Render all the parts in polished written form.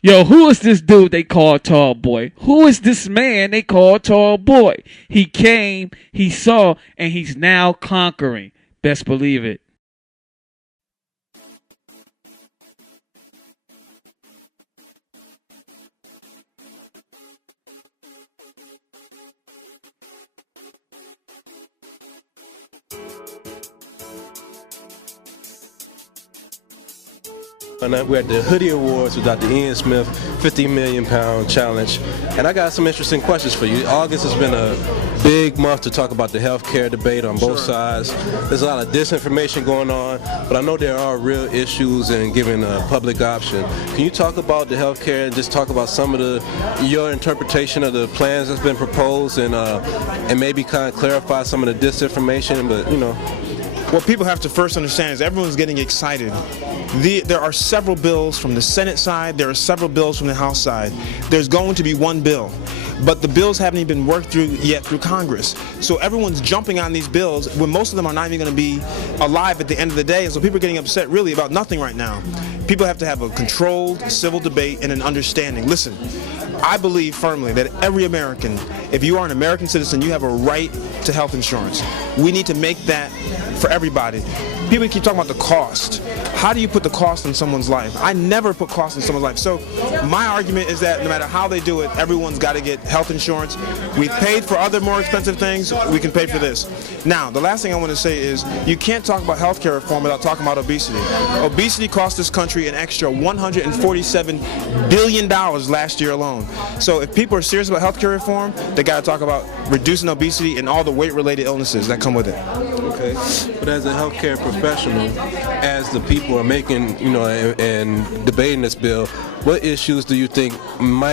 Yo, who is this dude they call Tall Boy? Who is this man they call Tall Boy? He came, he saw, and he's now conquering. Best believe it. And we're at the Hoodie Awards with Dr. Ian Smith, 50 million pound challenge. And I got some interesting questions for you. August has been a big month to talk about the healthcare debate on both sides. There's a lot of disinformation going on, but I know there are real issues in giving a public option. Can you talk about the healthcare and just talk about some of your interpretation of the plans that's been proposed and maybe kind of clarify some of the disinformation, but you know. What people have to first understand is everyone's getting excited. There are several bills from the Senate side, there are several bills from the House side. There's going to be one bill, but the bills haven't even been worked through yet through Congress. So everyone's jumping on these bills when most of them are not even going to be alive at the end of the day, and so people are getting upset really about nothing right now. People have to have a controlled civil debate and an understanding. Listen, I believe firmly that every American, if you are an American citizen, you have a right to health insurance. We need to make that for everybody. People keep talking about the cost. How do you put the cost in someone's life? I never put cost in someone's life. So my argument is that no matter how they do it, everyone's got to get health insurance. We've paid for other more expensive things. We can pay for this. Now, the last thing I want to say is you can't talk about healthcare reform without talking about obesity. Obesity cost this country an extra $147 billion last year alone. So if people are serious about healthcare reform, they got to talk about reducing obesity and all the weight-related illnesses that come with it. Okay. But as a healthcare professional, as the people are making, and debating this bill, what issues do you think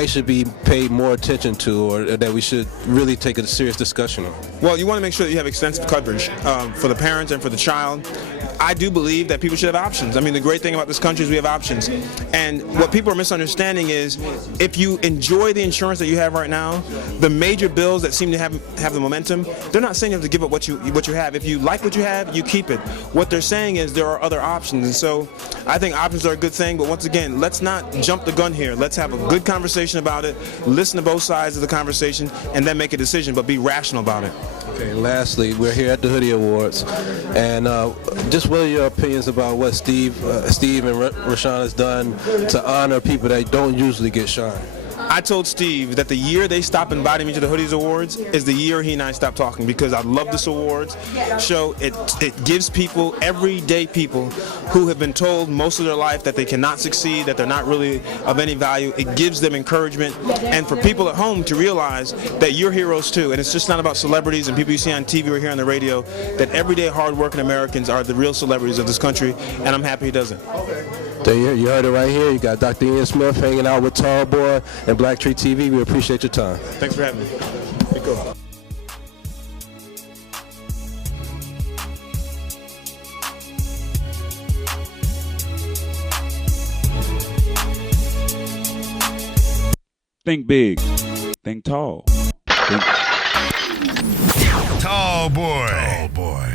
should be paid more attention to, or that we should really take a serious discussion on? Well, you want to make sure that you have extensive coverage for the parents and for the child. I do believe that people should have options. I mean, the great thing about this country is we have options. And what people are misunderstanding is if you enjoy the insurance that you have right now, the major bills that seem to have the momentum, they're not saying you have to give up what you have. If you like what you have, you keep it. What they're saying is there are other options. And so I think options are a good thing. But once again, let's not jump the gun here. Let's have a good conversation about it, listen to both sides of the conversation, and then make a decision, but be rational about it. Okay, lastly, we're here at the Hoodie Awards, and just what are your opinions about what Steve and Rashawn has done to honor people that don't usually get shine? I told Steve that the year they stop inviting me to the Hoodies Awards is the year he and I stop talking, because I love this awards show. It gives people, everyday people who have been told most of their life that they cannot succeed, that they're not really of any value, it gives them encouragement. And for people at home to realize that you're heroes too. And it's just not about celebrities and people you see on TV or here on the radio, that everyday hard-working Americans are the real celebrities of this country, and I'm happy he does it. You heard it right here. You got Dr. Ian Smith hanging out with Tall Boy and Black Tree TV. We appreciate your time. Thanks for having me. Be cool. Think big. Think tall. Think Tall boy. Tall boy.